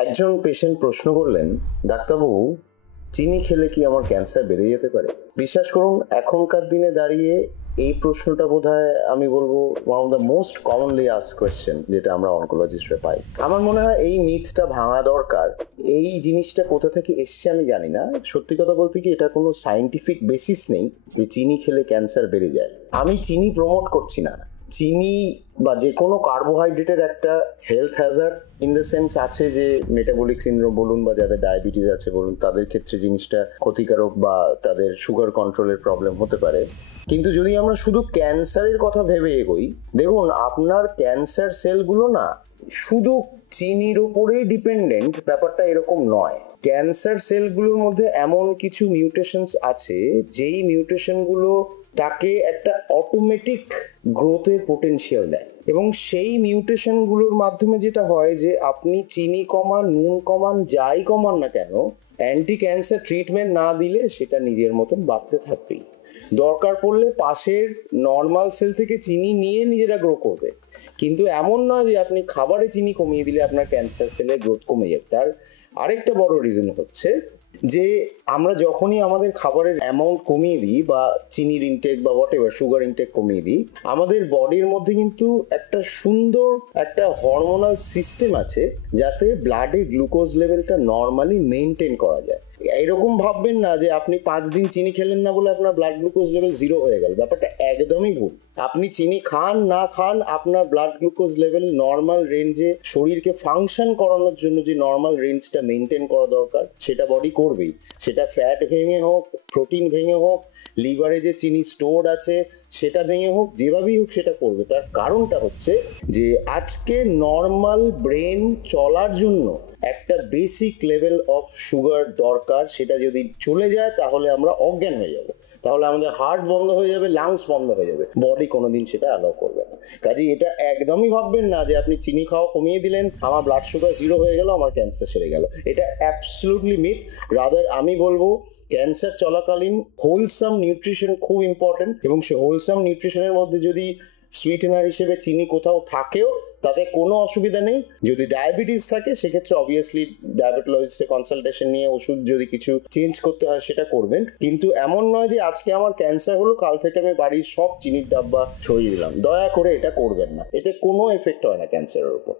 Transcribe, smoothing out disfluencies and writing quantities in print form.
একজন পেশেন্ট প্রশ্ন করলেন, ডাক্তারবাবু, চিনি খেলে কি আমার ক্যান্সার বেড়ে যেতে পারে? বিশ্বাস করুন, এখনকার দিনে দাঁড়িয়ে এই প্রশ্নটা বোধহয় আমি বলবো one of the most commonly ask question যেটা আমরা অনকোলজিস্টরা পাই। আমার মনে হয় এই মিথটা ভাঙা দরকার। এই জিনিসটা কোথা থেকে এসছে আমি জানি না। সত্যি কথা বলতে কি, এটা কোনো সায়েন্টিফিক বেসিস নেই যে চিনি খেলে ক্যান্সার বেড়ে যায়। আমি চিনি প্রমোট করছি না। চিনি বা যে কোনো কার্বোহাইড্রেটের একটা health Hazard in the sense আছে, যে মেটাবলিক সিনড্রোম বলুন বা যাদের ডায়াবেটিস আছে বলুন, তাদের ক্ষেত্রে জিনিসটা ক্ষতিকারক বা তাদের সুগার কন্ট্রোলের প্রবলেম হতে পারে। কিন্তু যদি আমরা শুধু ক্যান্সারের কথা ভেবে এগোই, দেখুন আপনার ক্যান্সার সেলগুলো না শুধু চিনির উপরেই ডিপেন্ডেন্ট, ব্যাপারটা এরকম নয়। ক্যান্সার সেলগুলোর মধ্যে এমন কিছু মিউটেশনস আছে যেই মিউটেশনগুলো তাকে একটা অটোমেটিক গ্রোথের পোটেনশিয়াল দেয়, এবং সেই মিউটেশনগুলোর মাধ্যমে যেটা হয় যে আপনি চিনি কমান, নুন কমান, যাই কমান না কেন, অ্যান্টি ক্যান্সার ট্রিটমেন্ট না দিলে সেটা নিজের মতন বাড়তে থাকবেই। দরকার পড়লে পাশের নর্মাল সেল থেকে চিনি নিয়ে নিজেরা গ্রো করবে, কিন্তু এমন নয় যে আপনি খাবারে চিনি কমিয়ে দিলে আপনার ক্যান্সার সেলের গ্রোথ কমে যাবে। তার আরেকটা বড় রিজন হচ্ছে যে আমরা যখনই আমাদের খাবারের অ্যামাউন্ট কমিয়ে দিই বা চিনির ইনটেক বা হোয়াট এভার সুগার ইনটেক কমিয়ে দিই, আমাদের বডির মধ্যে কিন্তু একটা সুন্দর একটা হরমোনাল সিস্টেম আছে যাতে ব্লাডে গ্লুকোজ লেভেলটা নর্মালি মেনটেন করা যায়। এরকম ভাববেন না যে আপনি 5 দিন চিনি খেলেন না বলে আপনার ব্লাড গ্লুকোজ লেভেল 0 হয়ে গেল, ব্যাপারটা একদমই ভুল। আপনি চিনি খান না খান, আপনার ব্লাড গ্লুকোজ লেভেল নর্মাল রেঞ্জে, শরীরকে ফাংশন করানোর জন্য যে নর্মাল রেঞ্জটা মেনটেন করা দরকার সেটা বডি করবেই। সেটা ফ্যাট ভেঙে হোক, প্রোটিন ভেঙে হোক, লিভারে যে চিনি স্টোর আছে সেটা ভেঙে হোক, যেভাবেই হোক সেটা করবে। তার কারণটা হচ্ছে যে আজকে নর্মাল ব্রেন চলার জন্য একটা বেসিক লেভেল অফ সুগার দরকার। সেটা যদি চলে যায় তাহলে আমরা অজ্ঞান হয়ে যাব, তাহলে আমাদের হার্ট বন্ধ হয়ে যাবে, লাংস বন্ধ হয়ে যাবে, বডি কোনোদিন সেটা অ্যালাউ করবে না। কাজে এটা একদমই ভাববেন না যে আপনি চিনি খাওয়া কমিয়ে দিলেন, আমার ব্লাড সুগার 0 হয়ে গেল, আমার ক্যান্সার সেরে গেল। এটা অ্যাবসলিউটলি মিথ। রাদার আমি বলবো ক্যান্সার চলাকালীন হোলসাম নিউট্রিশন খুব ইম্পর্টেন্ট, এবং সে হোলসাম নিউট্রিশনের মধ্যে যদি সুইটেনার হিসেবে চিনি কোথাও থাকেও তাতে কোনো অসুবিধা নেই। যদি ডায়াবেটিস থাকে সেক্ষেত্রে অবভিয়াসলি ডায়াবেটোলজিস্টের কনসালটেশন নিয়ে ওষুধ যদি কিছু চেঞ্জ করতে হয় সেটা করবেন, কিন্তু এমন নয় যে আজকে আমার ক্যান্সার হলো কাল থেকে আমি বাড়ির সব চিনির ডাব্বা ছড়িয়ে দিলাম। দয়া করে এটা করবেন না, এতে কোনো এফেক্ট হয় না ক্যান্সারের উপর।